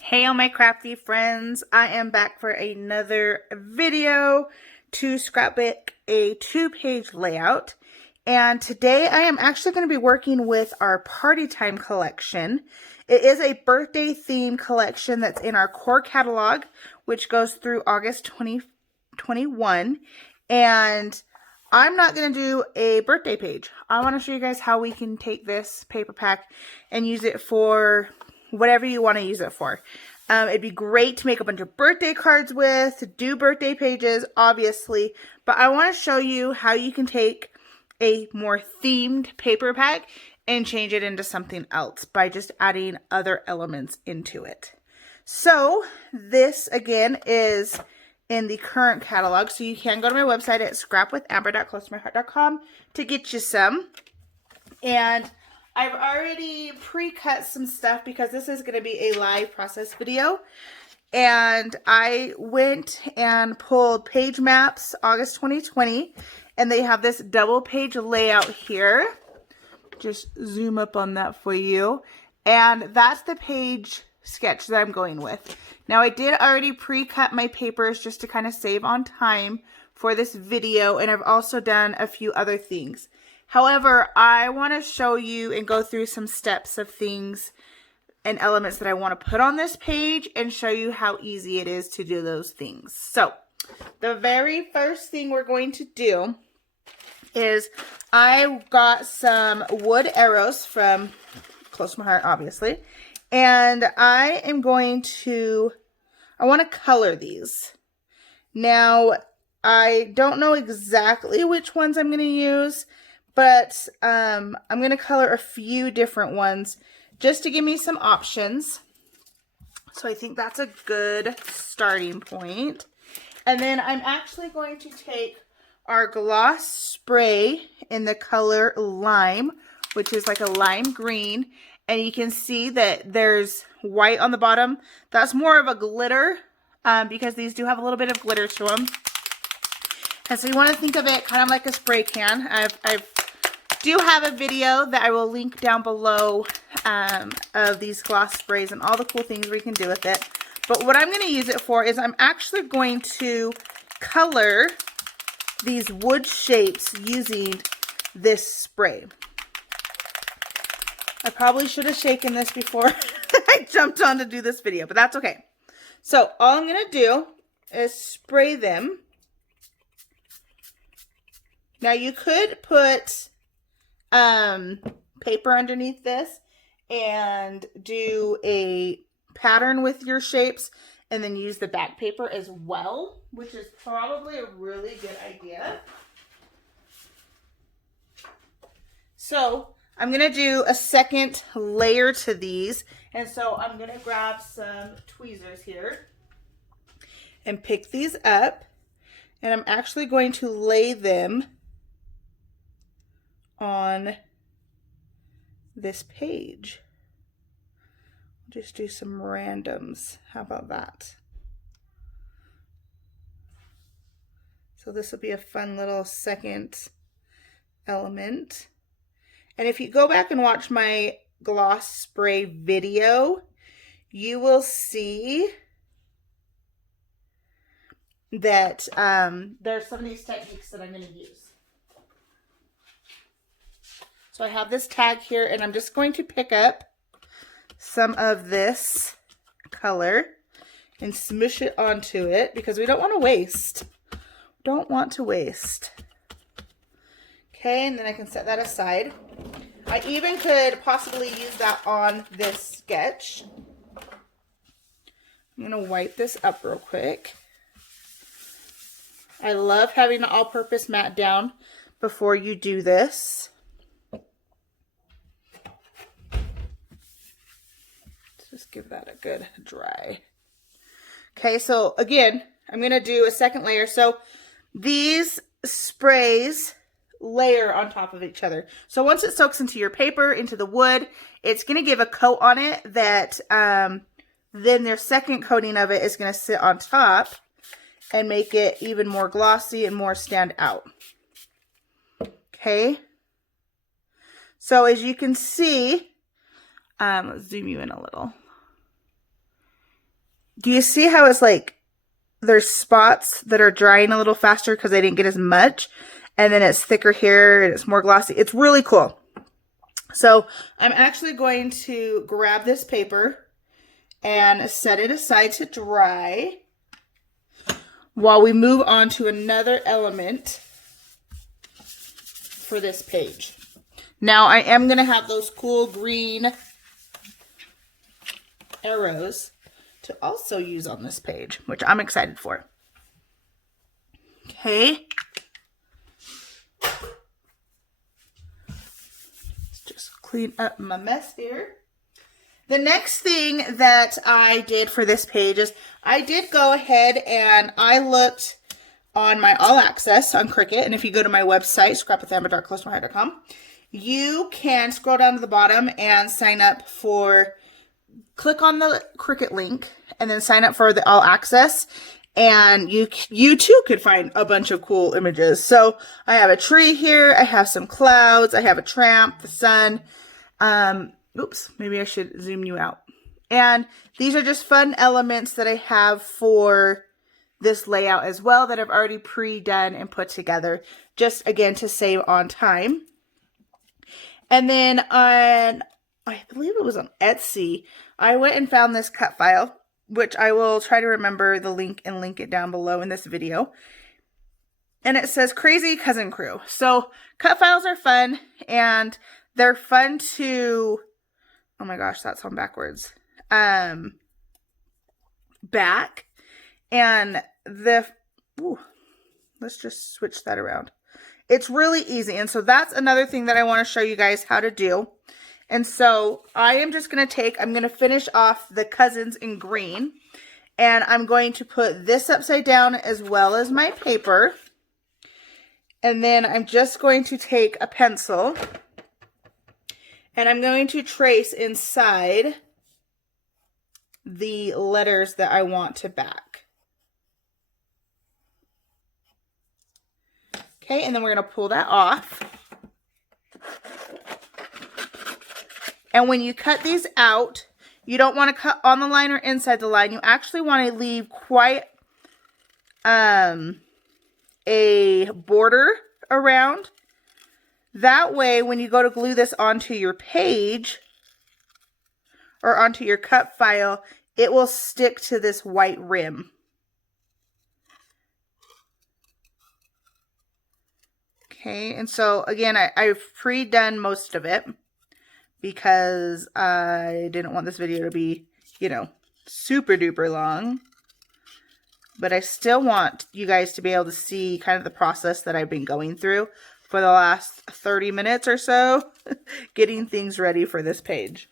Hey all my crafty friends, I am back for another video to scrapbook a 2-page layout. And today I am actually going to be working with our Party Time collection. It is a birthday theme collection that's in our core catalog, which goes through August 2021. And I'm not going to do a birthday page. I want to show you guys how we can take this paper pack and use it for whatever you want to use it for. It'd be great to make a bunch of birthday cards with, to do birthday pages, obviously, but I want to show you how you can take a more themed paper pack and change it into something else by just adding other elements into it. So this again is in the current catalog, so you can go to my website at scrapwithamber.closetomyheart.com to get you some. And I've already pre-cut some stuff because this is going to be a live process video. And I went and pulled Page Maps August 2020, and they have this double page layout here. Just zoom up on that for you. And that's the page sketch that I'm going with. Now I did already pre-cut my papers just to kind of save on time for this video, and I've also done a few other things. However, I want to show you and go through some steps of things and elements that I want to put on this page and show you how easy it is to do those things. So, the very first thing we're going to do is I got some wood arrows from Close to My Heart, obviously, and I want to color these. Now, I don't know exactly which ones I'm going to use, but I'm going to color a few different ones just to give me some options. So I think that's a good starting point. And then I'm actually going to take our gloss spray in the color lime, which is like a lime green. And you can see that there's white on the bottom. That's more of a glitter because these do have a little bit of glitter to them. And so you want to think of it kind of like a spray can. I do have a video that I will link down below of these gloss sprays and all the cool things we can do with it. But what I'm going to use it for is I'm actually going to color these wood shapes using this spray. I probably should have shaken this before I jumped on to do this video, but that's okay. So all I'm going to do is spray them. Now you could put paper underneath this and do a pattern with your shapes and then use the back paper as well, which is probably a really good idea. So I'm going to do a second layer to these, and so I'm going to grab some tweezers here and pick these up, and I'm actually going to lay them on this page. Just do some randoms. How about that? So this will be a fun little second element. And if you go back and watch my gloss spray video, you will see that there's some of these techniques that I'm going to use. So I have this tag here, and I'm just going to pick up some of this color and smush it onto it because we don't want to waste. Don't want to waste. Okay, and then I can set that aside. I even could possibly use that on this sketch. I'm going to wipe this up real quick. I love having the all-purpose mat down before you do this. Just give that a good dry. Okay, so again, I'm going to do a second layer. So these sprays layer on top of each other. So once it soaks into your paper, into the wood, it's going to give a coat on it that then their second coating of it is going to sit on top and make it even more glossy and more stand out. Okay. So as you can see, let's zoom you in a little. Do you see how it's like there's spots that are drying a little faster because I didn't get as much, and then it's thicker here and it's more glossy. It's really cool. So I'm actually going to grab this paper and set it aside to dry while we move on to another element for this page. Now I am going to have those cool green arrows to also use on this page, which I'm excited for. Okay. Let's just clean up my mess here. The next thing that I did for this page is I did go ahead and I looked on my All Access on Cricut. And if you go to my website, scrapwithamber.closetomyheart.com, you can scroll down to the bottom and sign up for, click on the Cricut link and then sign up for the All Access. And you too could find a bunch of cool images. So I have a tree here. I have some clouds. I have a tramp, the sun. Oops, maybe I should zoom you out. And these are just fun elements that I have for this layout as well that I've already pre-done and put together, just again to save on time. And then on, I believe it was on Etsy, I went and found this cut file, which I will try to remember the link and link it down below in this video. And it says Crazy Cousin Crew. So cut files are fun, and they're fun to, oh my gosh, that's on backwards. Back. And let's just switch that around. It's really easy. And so that's another thing that I want to show you guys how to do. And so I am just going to I'm going to finish off the cousins in green. And I'm going to put this upside down as well as my paper. And then I'm just going to take a pencil and I'm going to trace inside the letters that I want to back. Okay, and then we're going to pull that off. And when you cut these out, you don't want to cut on the line or inside the line. You actually want to leave quite a border around. That way, when you go to glue this onto your page or onto your cut file, it will stick to this white rim. Okay, and so again, I've pre-done most of it because I didn't want this video to be, you know, super duper long. But I still want you guys to be able to see kind of the process that I've been going through for the last 30 minutes or so, getting things ready for this page.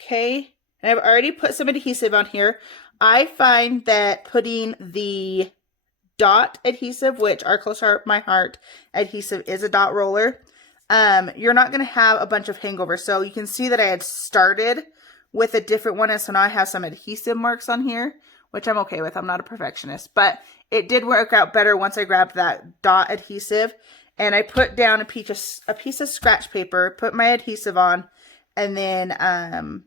Okay, and I've already put some adhesive on here. I find that putting the dot adhesive, which our Close to My Heart adhesive is a dot roller, you're not going to have a bunch of hangover. So you can see that I had started with a different one, and so now I have some adhesive marks on here, which I'm okay with. I'm not a perfectionist, but it did work out better once I grabbed that dot adhesive, and I put down a piece of scratch paper, put my adhesive on, and then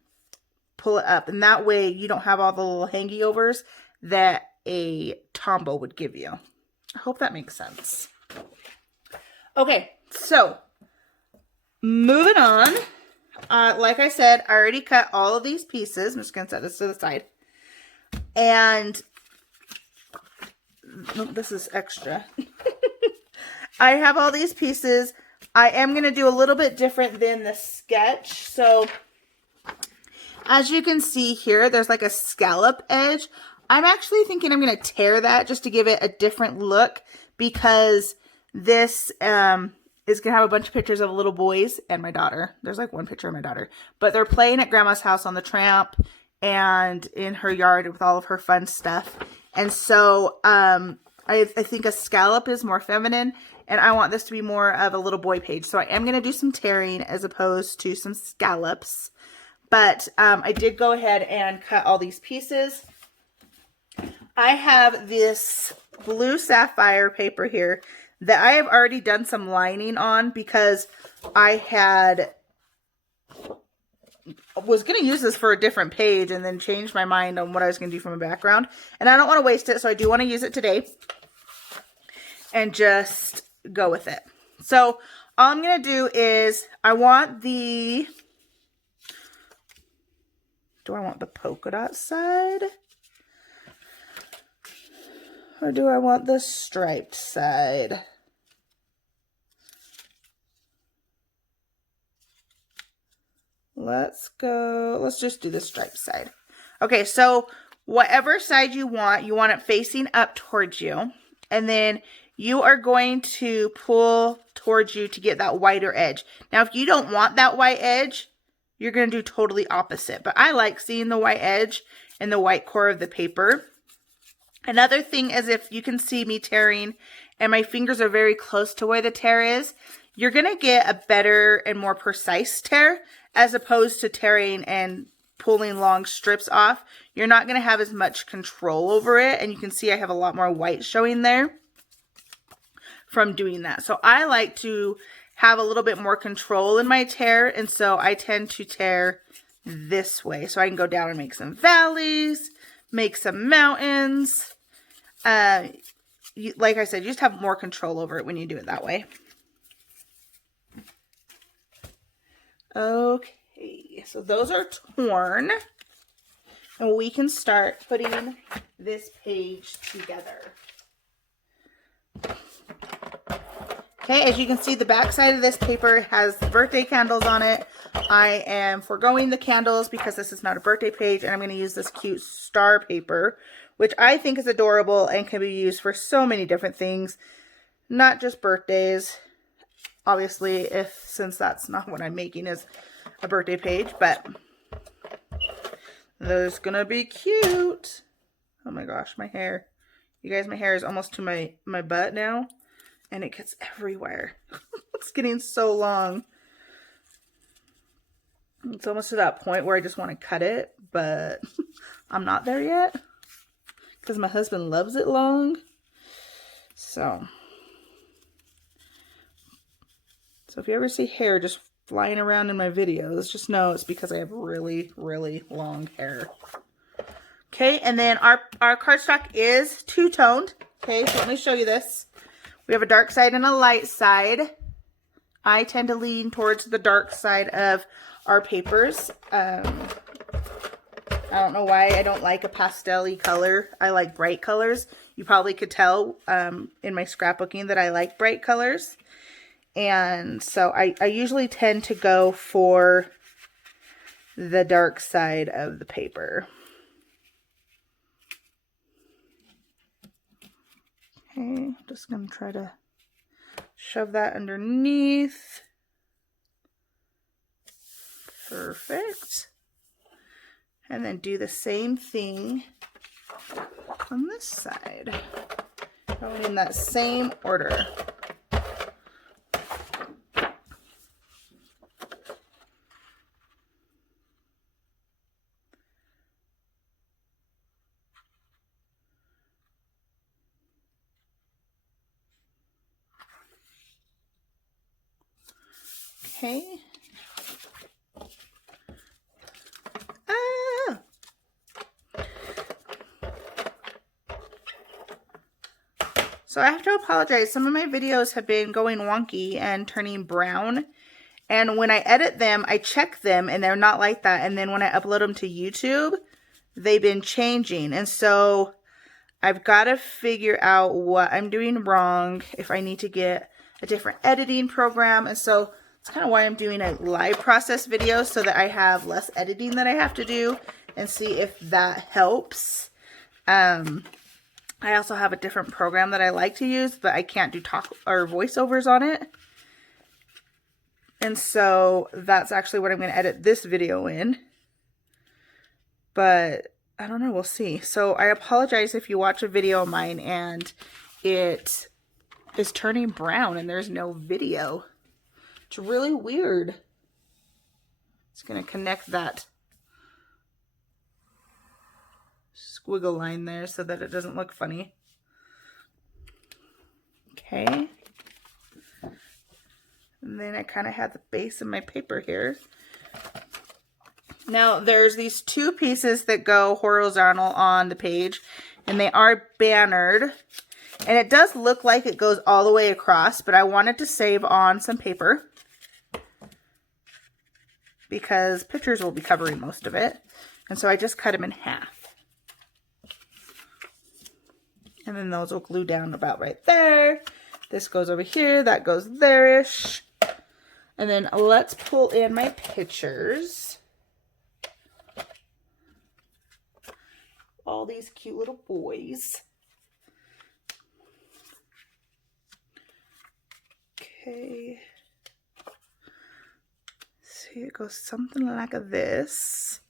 pull it up, and that way you don't have all the little hangovers that a Tombow would give you. I hope that makes sense. Okay, so moving on. Like I said, I already cut all of these pieces. I'm just going to set this to the side. And this is extra. I have all these pieces. I am going to do a little bit different than the sketch. So as you can see here, there's like a scallop edge. I'm actually thinking I'm going to tear that just to give it a different look, because this is going to have a bunch of pictures of little boys and my daughter. There's like one picture of my daughter, but they're playing at Grandma's house on the tramp and in her yard with all of her fun stuff. And so I think a scallop is more feminine, and I want this to be more of a little boy page. So I am going to do some tearing as opposed to some scallops. But I did go ahead and cut all these pieces. I have this blue sapphire paper here that I have already done some lining on because I had was going to use this for a different page and then changed my mind on what I was going to do from a background. And I don't want to waste it, so I do want to use it today and just go with it. So all I'm going to do is I want the... Do I want the polka dot side? Or do I want the striped side? Let's just do the striped side. Okay, so whatever side you want it facing up towards you. And then you are going to pull towards you to get that whiter edge. Now, if you don't want that white edge, you're going to do totally opposite. But I like seeing the white edge and the white core of the paper. Another thing is, if you can see me tearing and my fingers are very close to where the tear is, you're going to get a better and more precise tear as opposed to tearing and pulling long strips off. You're not going to have as much control over it, and you can see I have a lot more white showing there from doing that. So I like to have a little bit more control in my tear, and so I tend to tear this way. So I can go down and make some valleys, make some mountains. Like I said, you just have more control over it when you do it that way. Okay, so those are torn, and we can start putting this page together. Okay, as you can see, the back side of this paper has birthday candles on it. I am foregoing the candles because this is not a birthday page, and I'm going to use this cute star paper, which I think is adorable and can be used for so many different things, not just birthdays. Obviously, since that's not what I'm making is a birthday page, but those gonna be cute. Oh my gosh, my hair. You guys, my hair is almost to my butt now, and it gets everywhere. It's getting so long. It's almost to that point where I just want to cut it, but I'm not there yet because my husband loves it long. So if you ever see hair just flying around in my videos, just know it's because I have really, really long hair. Okay, and then our cardstock is two-toned. Okay, so let me show you this. We have a dark side and a light side. I tend to lean towards the dark side of our papers. I don't know why I don't like a pastel-y color. I like bright colors. You probably could tell in my scrapbooking that I like bright colors. And so I usually tend to go for the dark side of the paper. Okay, just going to try to shove that underneath. Perfect. And then do the same thing on this side. Going in that same order. Okay. So I have to apologize. Some of my videos have been going wonky and turning brown. And when I edit them, I check them and they're not like that. And then when I upload them to YouTube, they've been changing. And so I've got to figure out what I'm doing wrong, if I need to get a different editing program. And so it's kind of why I'm doing a live process video, so that I have less editing that I have to do, and see if that helps. I also have a different program that I like to use, but I can't do talk or voiceovers on it. And so that's actually what I'm going to edit this video in. But I don't know, we'll see. So I apologize if you watch a video of mine and it is turning brown and there's no video. It's really weird. It's going to connect that squiggle line there so that it doesn't look funny. Okay. And then I kind of have the base of my paper here. Now there's these two pieces that go horizontal on the page, and they are bannered. And it does look like it goes all the way across, but I wanted to save on some paper because pictures will be covering most of it. And so I just cut them in half. And then those will glue down about right there. This goes over here, that goes there-ish. And then let's pull in my pictures. All these cute little boys. Okay. See, it goes something like this.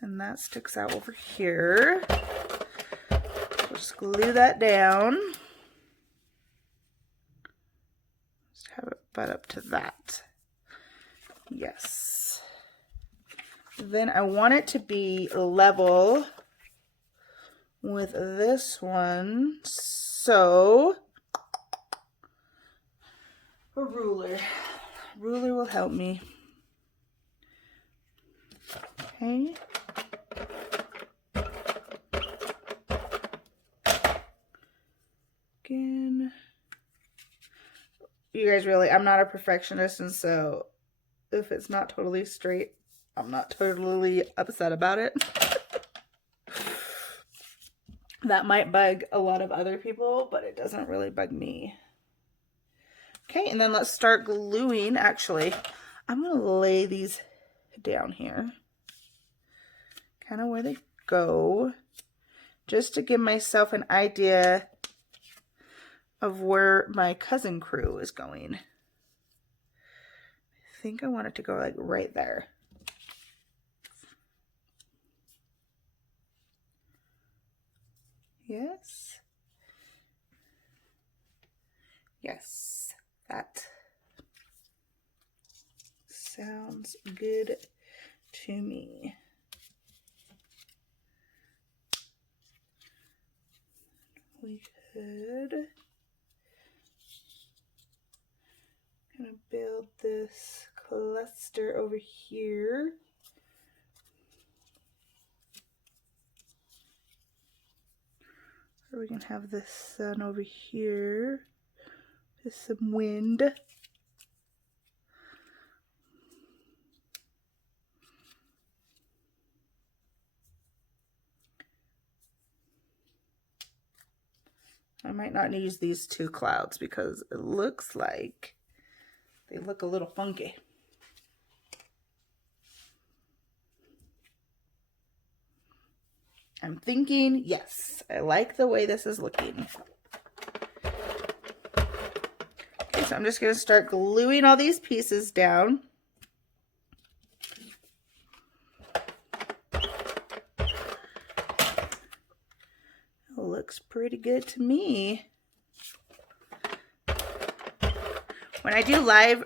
And that sticks out over here. So just glue that down. Just have it butt up to that. Yes. Then I want it to be level with this one. So a ruler. Ruler will help me. Okay. Again. You guys really, I'm not a perfectionist, and so if it's not totally straight, I'm not totally upset about it. That might bug a lot of other people, but it doesn't really bug me. Okay, and then let's start gluing. Actually, I'm going to lay these down here. Kind of where they go. Just to give myself an idea of where my cousin crew is going. I think I want it to go like right there. Yes. Yes, that sounds good to me. We could kind of build this cluster over here. Or we can have the sun over here. Just some wind. I might not use these two clouds because it looks like they look a little funky. I'm thinking, yes, I like the way this is looking. Okay, so I'm just going to start gluing all these pieces down. Looks pretty good to me. When I do live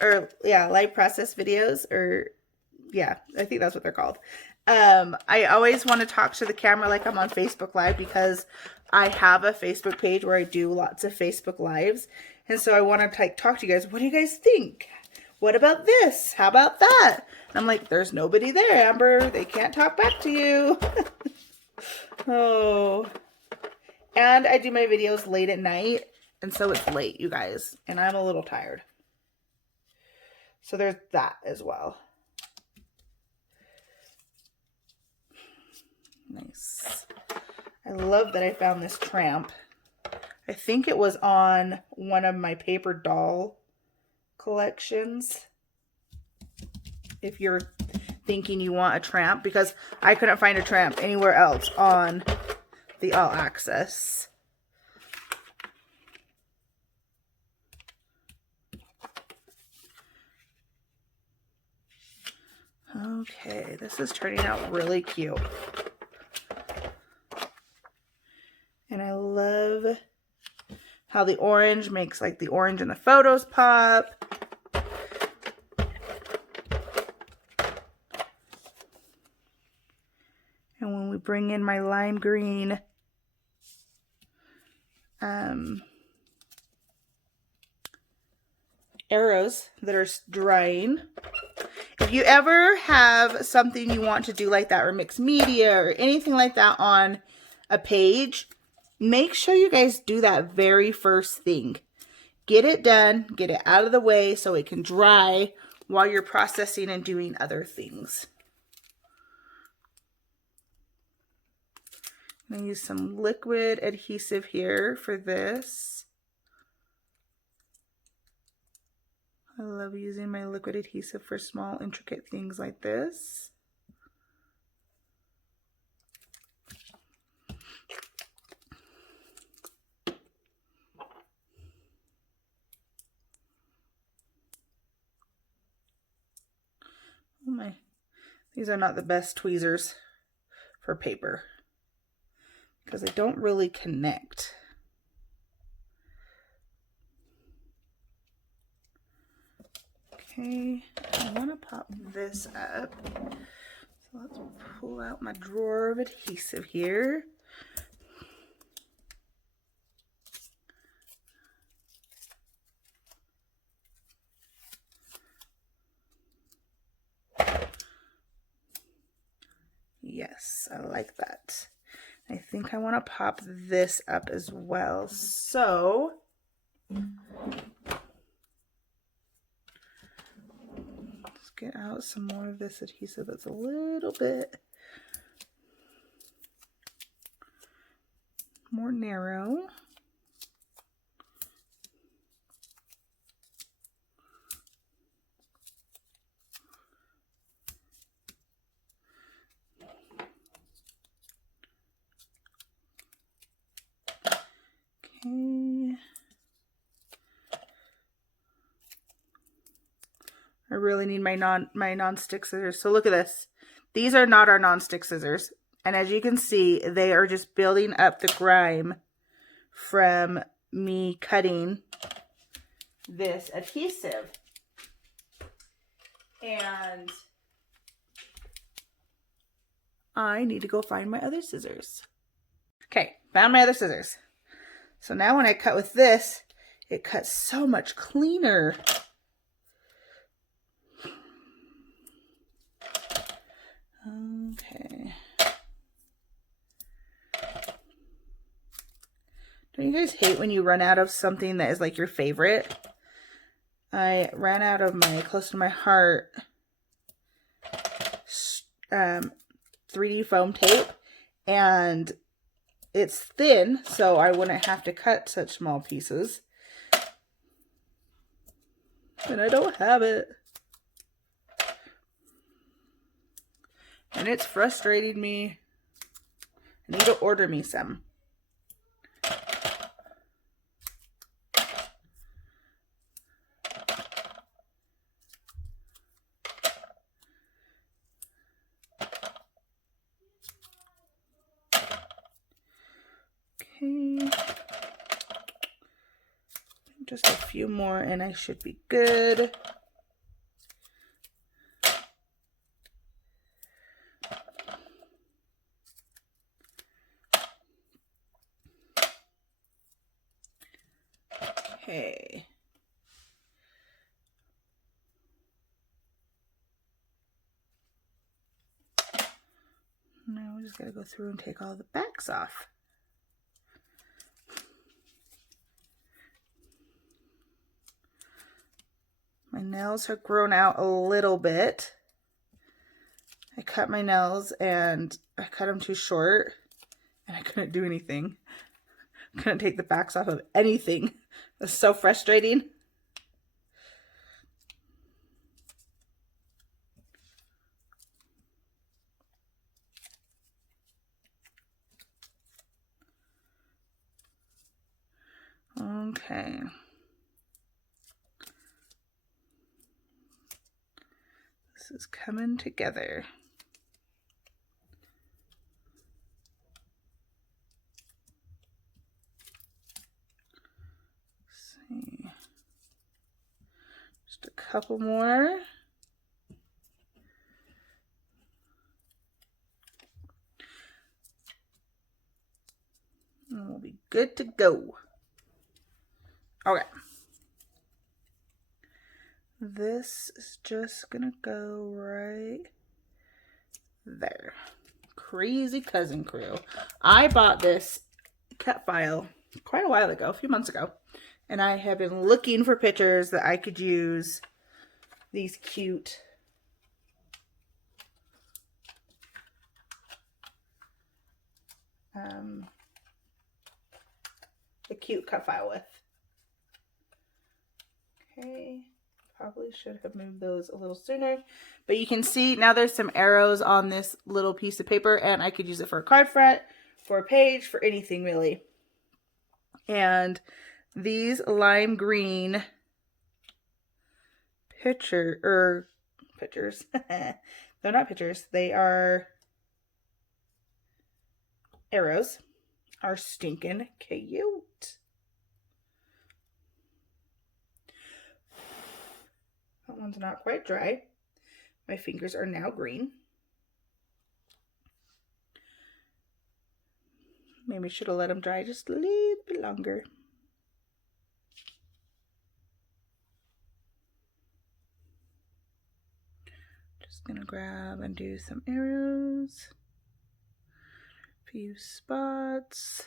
process videos, I think that's what they're called. I always want to talk to the camera like I'm on Facebook Live because I have a Facebook page where I do lots of Facebook Lives. And so I want to talk to you guys. What do you guys think? What about this? How about that? And I'm like, there's nobody there, Amber. They can't talk back to you. Oh. And I do my videos late at night. And so it's late, you guys. And I'm a little tired. So there's that as well. Nice. I love that I found this tramp. I think it was on one of my paper doll collections. If you're thinking you want a tramp, because I couldn't find a tramp anywhere else on the All Access. Okay, this is turning out really cute. And I love how the orange makes like the orange in the photos pop. And when we bring in my lime green arrows that are drying. If you ever have something you want to do like that, or mix media or anything like that on a page, make sure you guys do that very first thing. Get it done, get it out of the way so it can dry while you're processing and doing other things. I'm going to use some liquid adhesive here for this. I love using my liquid adhesive for small, intricate things like this. Oh my, these are not the best tweezers for paper because they don't really connect. Okay, I want to pop this up. So let's pull out my drawer of adhesive here. Yes, I like that. I think I want to pop this up as well. So let's get out some more of this adhesive that's a little bit more narrow. Okay. I really need my non-stick scissors. So look at this. These are not our non-stick scissors. And as you can see, they are just building up the grime from me cutting this adhesive. And I need to go find my other scissors. Okay, found my other scissors. So now when I cut with this, it cuts so much cleaner. Okay. Don't you guys hate when you run out of something that is like your favorite? I ran out of my Close to My Heart 3D foam tape, and it's thin, so I wouldn't have to cut such small pieces. And I don't have it. And it's frustrating me. I need to order me some. Okay. Just a few more and I should be good. Okay. Now we just gotta go through and take all the backs off. My nails have grown out a little bit. I cut my nails and I cut them too short and I couldn't do anything. I couldn't take the backs off of anything. It was so frustrating. Okay. This is coming together. Let's see. Just a couple more. And we'll be good to go. Okay. this is just gonna go right there. Crazy Cousin Crew. I bought this cut file quite a while ago, a few months ago, and I have been looking for pictures that I could use these cute the cute cut file with. Okay, probably should have moved those a little sooner, but you can see now there's some arrows on this little piece of paper, and I could use it for a card front, for a page, for anything really. And these lime green pictures, they're not pictures, they are arrows, are stinking cute. That one's not quite dry. My fingers are now green. Maybe should have let them dry just a little bit longer. Just gonna grab and do some arrows. Few spots.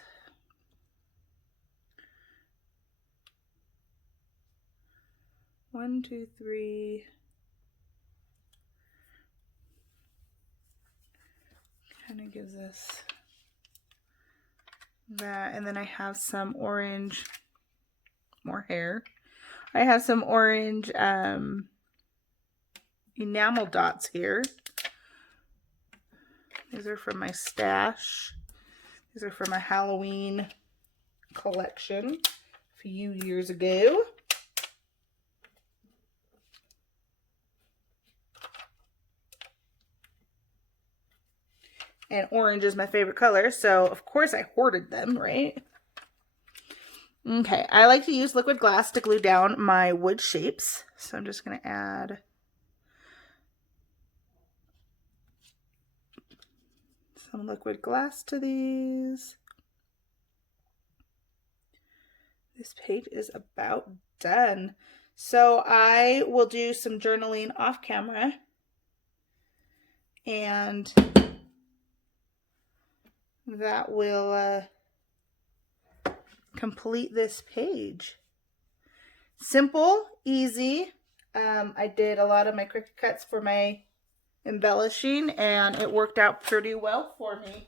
One, two, three. Kind of gives us that, and then I have some orange, more hair. I have some orange enamel dots here. These are from my stash. These are from my Halloween collection a few years ago. And orange is my favorite color, so of course I hoarded them, right? Okay, I like to use liquid glass to glue down my wood shapes. So I'm just going to add some liquid glass to these. This page is about done. So I will do some journaling off camera. And that will complete this page. Simple, easy. I did a lot of my Cricut cuts for my embellishing, and it worked out pretty well for me.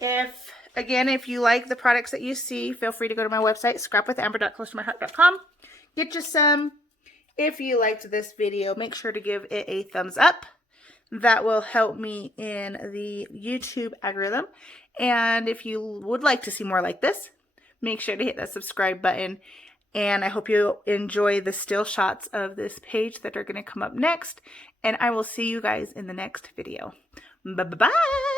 If you like the products that you see, feel free to go to my website, scrapwithamber.closetomyheart.com. Get you some. If you liked this video, make sure to give it a thumbs up. That will help me in the YouTube algorithm. And if you would like to see more like this, make sure to hit that subscribe button. And I hope you enjoy the still shots of this page that are going to come up next. And I will see you guys in the next video. Bye-bye.